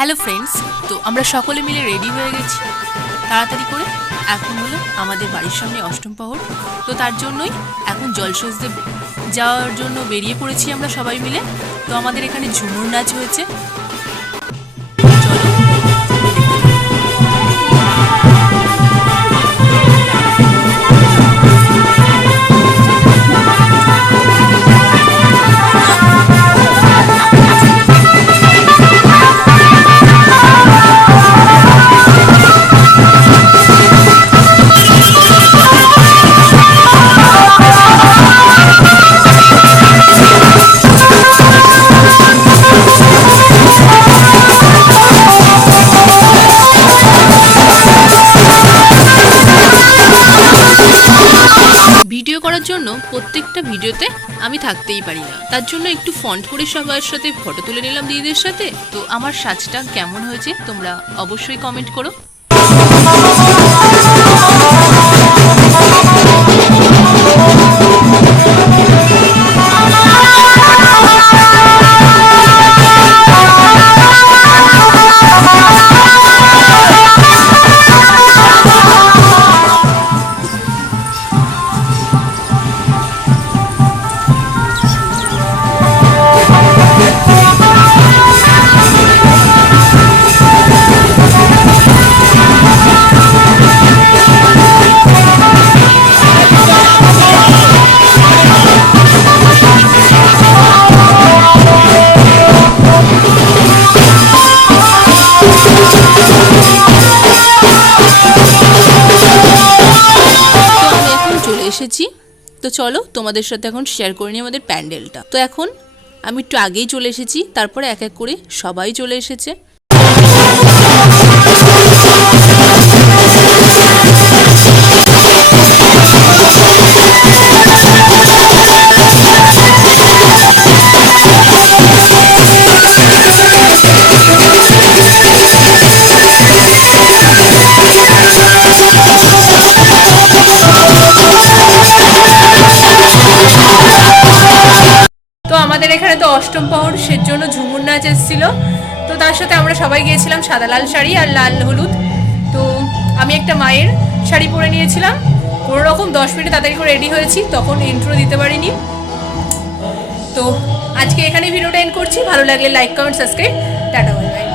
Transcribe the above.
Hello friends, তো আমরা সকলে মিলে রেডি হয়ে গেছি তাড়াতাড়ি করে। এখন হলো আমাদের বাড়ির সামনে অষ্টম প্রহর, তো তার জন্যই এখন জলসজ্জা যাওয়ার জন্য বেরিয়ে পড়েছি আমরা সবাই মিলে। তো আমাদের এখানে ঝুমুর নাচ হয়েছে, চলো। ভিডিও করার জন্য প্রত্যেকটা ভিডিওতে আমি থাকতেই পারি না, তার জন্য একটু ফন্ট করে সবার সাথে ফটো তুলে নিলাম দিদিদের সাথে। তো আমার সাজটা কেমন হয়েছে তোমরা অবশ্যই কমেন্ট করো। এসেছি, তো চলো তোমাদের সাথে এখন শেয়ার করে নিই আমাদের প্যান্ডেলটা। তো এখন আমি একটু আগেই চলে এসেছি, তারপরে এক এক করে সবাই চলে এসেছে। আমাদের এখানে তো অষ্টম প্রহর, সেজন্য ঝুমুর নাচ এসেছিল। তো তার সাথে আমরা সবাই গিয়েছিলাম সাদা লাল শাড়ি আর লাল হলুদ। তো আমি একটা মায়ের শাড়ি পরে নিয়েছিলাম, কোনো রকম 10 মিনিট তাড়াতাড়ি করে রেডি হয়েছি, তখন ইন্ট্রো দিতে পারিনি। তো আজকে এখানে ভিডিওটা এন্ড করছি। ভালো লাগলে like, comment, subscribe. Tata, bye bye.